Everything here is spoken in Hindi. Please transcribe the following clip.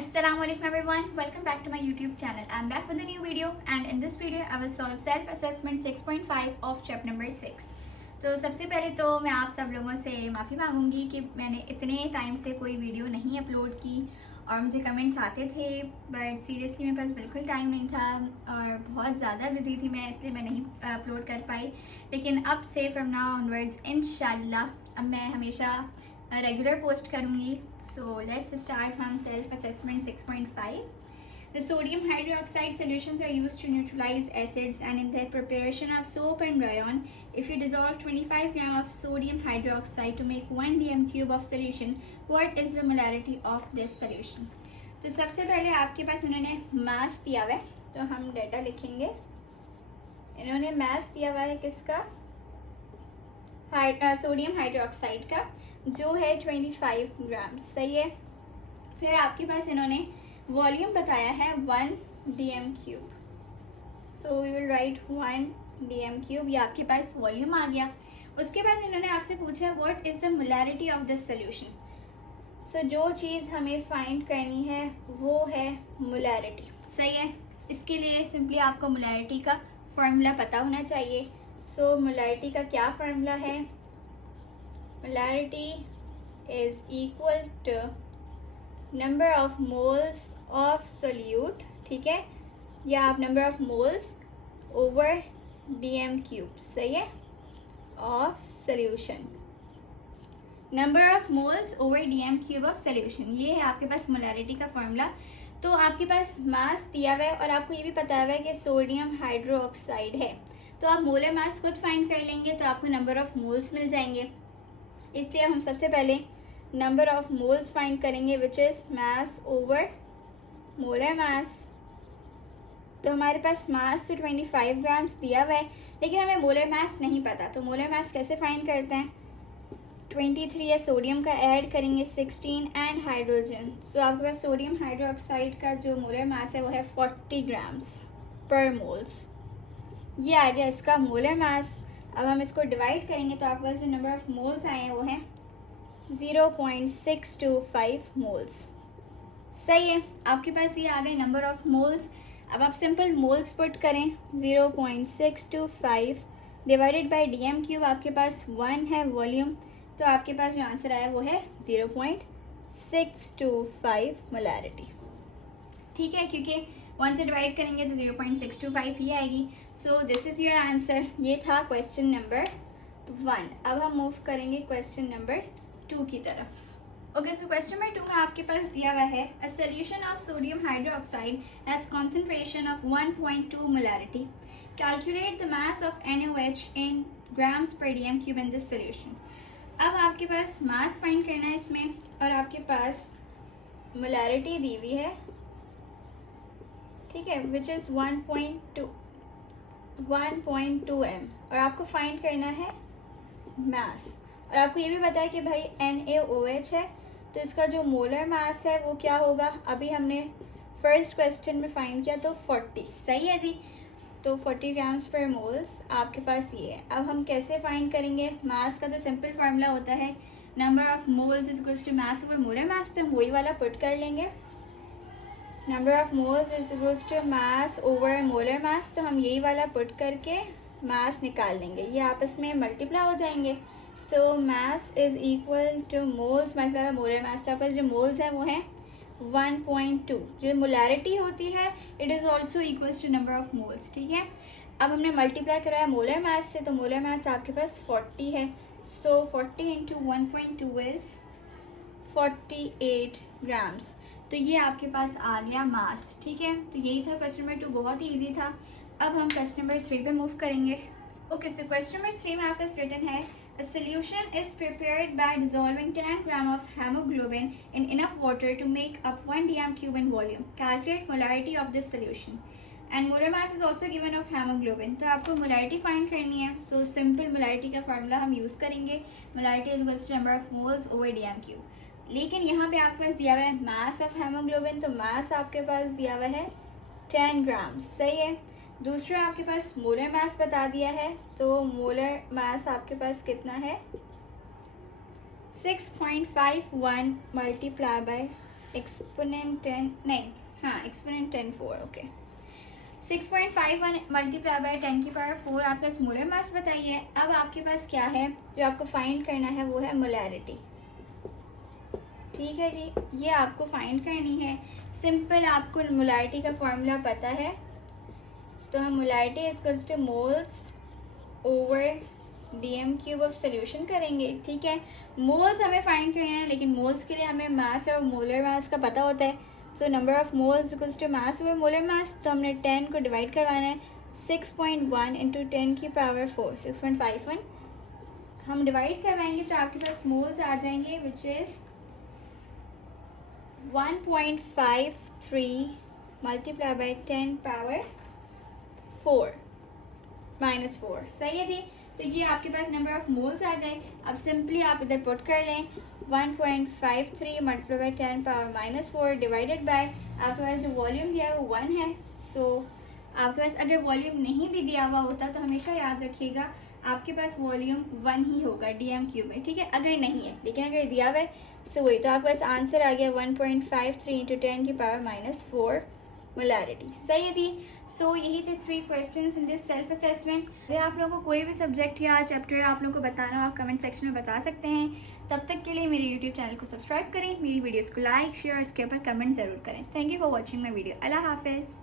Assalamualaikum everyone, welcome back to my YouTube channel. I'm back with a new video and in this video I will solve self-assessment 6.5 of chapter number 6. तो सबसे पहले तो मैं आप सब लोगों से माफ़ी मांगूंगी कि मैंने इतने टाइम से कोई वीडियो नहीं अपलोड की और मुझे कमेंट्स आते थे बट सीरियसली मेरे पास बिल्कुल टाइम नहीं था और बहुत ज़्यादा बिजी थी मैं, इसलिए मैं नहीं अपलोड कर पाई। लेकिन अब से फ्रॉम नाउ ऑनवर्ड्स इंशाल्लाह अब मैं हमेशा रेगुलर पोस्ट करूँगी। So let's start from self-assessment 6.5. The sodium hydroxide solutions are used to neutralize acids, and in their preparation of soap and rayon, if you dissolve 25 grams of sodium hydroxide to make 1 dm cube of solution, what is the molarity of this solution? तो सबसे पहले आपके पास उन्होंने मास दिया हुआ है, तो हम डेटा लिखेंगे। इन्होंने मास दिया हुआ है किसका? सोडियम हाइड्रोक्साइड का, जो है 25 ग्राम। सही है। फिर आपके पास इन्होंने वॉल्यूम बताया है 1 dm cube. So we will write 1 dm cube, ये आपके पास वॉल्यूम आ गया। उसके बाद इन्होंने आपसे पूछा what is the molarity of this solution. So जो चीज़ हमें फाइंड करनी है वो है मोलैरिटी। सही है। इसके लिए सिंपली आपको मोलैरिटी का फॉर्मूला पता होना चाहिए। सो मोलैरिटी का क्या फार्मूला है? Molarity is equal to number of moles of solute, ठीक है, या आप number of moles over dm cube, सही है, of solution, number of moles over dm cube of solution, ये है आपके पास molarity का फॉर्मूला। तो आपके पास मास दिया हुआ है और आपको ये भी पता हुआ है कि सोडियम हाइड्रोक्साइड है, तो आप मोलर मास खुद फाइंड कर लेंगे तो आपको नंबर ऑफ मोल्स मिल जाएंगे। इसलिए हम सबसे पहले नंबर ऑफ मोल्स फाइंड करेंगे which is mass over molar mass. तो हमारे पास मास तो 25 ग्राम्स दिया हुआ है, लेकिन हमें मोलर मास नहीं पता, तो मोलर मास कैसे फाइंड करते हैं? 23 है सोडियम का, ऐड करेंगे 16 एंड हाइड्रोजन। सो आपके पास सोडियम हाइड्रोक्साइड का जो मोलर मास है वो है 40 ग्राम्स पर मोल्स। ये आ गया इसका मोलर मास। अब हम इसको डिवाइड करेंगे तो आपके पास जो नंबर ऑफ मोल्स आए हैं वो हैं 0.625 मोल्स। सही है। आपके पास ये आ गए नंबर ऑफ मोल्स। अब आप सिंपल मोल्स पुट करें, 0.625 डिवाइडेड बाय डीएम क्यूब, आपके पास 1 है वॉल्यूम, तो आपके पास जो आंसर आया वो है 0.625 मोलैरिटी। ठीक है, क्योंकि 1 से डिवाइड करेंगे तो 0.625 ही आएगी। So this is your answer. ये था क्वेश्चन नंबर 1। अब हम मूव करेंगे क्वेश्चन नंबर 2 की तरफ। ओके, सो क्वेश्चन नंबर 2 में आपके पास दिया हुआ है a solution of sodium hydroxide has concentration of 1.2 molarity, calculate the mass of NaOH in grams per dm cube in this solution. अब आपके पास मास फाइंड करना है इसमें और आपके पास मोलैरिटी दी हुई है, ठीक है, विच इज़ 1.2 m, और आपको फाइंड करना है मास। और आपको ये भी पता है कि भाई NaOH है, तो इसका जो मोलर मास है वो क्या होगा? अभी हमने फर्स्ट क्वेश्चन में फाइंड किया तो 40। सही है जी। तो 40 ग्राम्स पर मोल्स आपके पास ये है। अब हम कैसे फाइंड करेंगे मास का? तो सिंपल फार्मूला होता है number of moles is equals to mass over molar mass, तो हम वही वाला पुट कर लेंगे। Number of moles is equals to mass over molar mass, तो हम यही वाला पुट करके मास निकाल लेंगे, ये आपस में मल्टीप्लाई हो जाएंगे। So mass is equal to moles multiply by molar mass, तो आपके पास जो मोल्स हैं वो हैं 1.2। जो मोलैरिटी होती है it is also equals to number of moles. ठीक है। अब हमने मल्टीप्लाई कराया मोलर मास से, तो मोलर मास आपके पास 40 है। सो 40 इंटू 1.2 इज़ 48 ग्राम्स। तो ये आपके पास आ गया मास। ठीक है। तो यही था क्वेश्चन नंबर 2, बहुत ही ईजी था। अब हम क्वेश्चन नंबर 3 पे मूव करेंगे। ओके, सो क्वेश्चन नंबर 3 में आपके पास रिटन है A solution is prepared by dissolving 10 gram of hemoglobin in enough water to make up 1 dm cube in volume. Calculate molarity of this solution. And molar mass is also given of hemoglobin. तो आपको molarity find करनी है। So simple molarity का formula हम use करेंगे। Molarity is equals to number of moles over dm cube. लेकिन यहाँ पे आपके पास दिया हुआ है mass of hemoglobin, तो mass आपके पास दिया हुआ है 10 ग्राम। सही है। दूसरा आपके पास मोलर मास बता दिया है, तो मोलर मास आपके पास कितना है? 6.51 मल्टीप्लाई बाय एक्सपोनेंट 10 नहीं, हाँ एक्सपोनेंट 10 4 ओके। 6.51 मल्टीप्लाई बाय 10 की पावर 4 आपका मोलर मास बताइए। अब आपके पास क्या है जो आपको फाइंड करना है, वो है मोलैरिटी। ठीक है जी, ये आपको फाइंड करनी है। सिंपल आपको मोलैरिटी का फॉर्मूला पता है, तो हम molarity equals two moles over DM cube of solution करेंगे। ठीक है, मोल्स हमें फाइंड करना है, लेकिन मोल्स के लिए हमें मास और मोलर मास का पता होता है। So number of moles equals to mass over molar mass, तो हमने 10 को डिवाइड करवाना है। 6.1 इंटू 10 की पावर 4 6.51 हम डिवाइड करवाएंगे तो आपके पास मोल्स आ जाएंगे, which is 1.53 multiply by 10 power 4 -4। सही है जी, तो ये आपके पास नंबर ऑफ मोल्स आ गए। अब सिंपली आप इधर पुट कर लें 1.53 multiply by 10 power -4 divided by आपके पास जो वॉल्यूम दिया है वो 1 है। सो आपके पास अगर वॉल्यूम नहीं भी दिया हुआ होता तो हमेशा याद रखिएगा आपके पास वॉल्यूम 1 ही होगा डीएम क्यूब में। ठीक है, अगर नहीं है, लेकिन अगर दिया हुआ है सो वही, तो आपके पास आंसर आ गया 1.53 इंटू 10 की पावर -4 मोलैरिटी। सही है जी। सो यही थे 3 questions in this self assessment. अगर आप लोगों को कोई भी सब्जेक्ट या चैप्टर आप लोगों को बताना हो, आप कमेंट सेक्शन में बता सकते हैं। तब तक के लिए मेरे यूट्यूब चैनल को सब्सक्राइब करें, मेरी वीडियोस को लाइक शेयर और इसके ऊपर कमेंट ज़रूर करें। Thank you for watching my video. अल्लाह हाफिज़।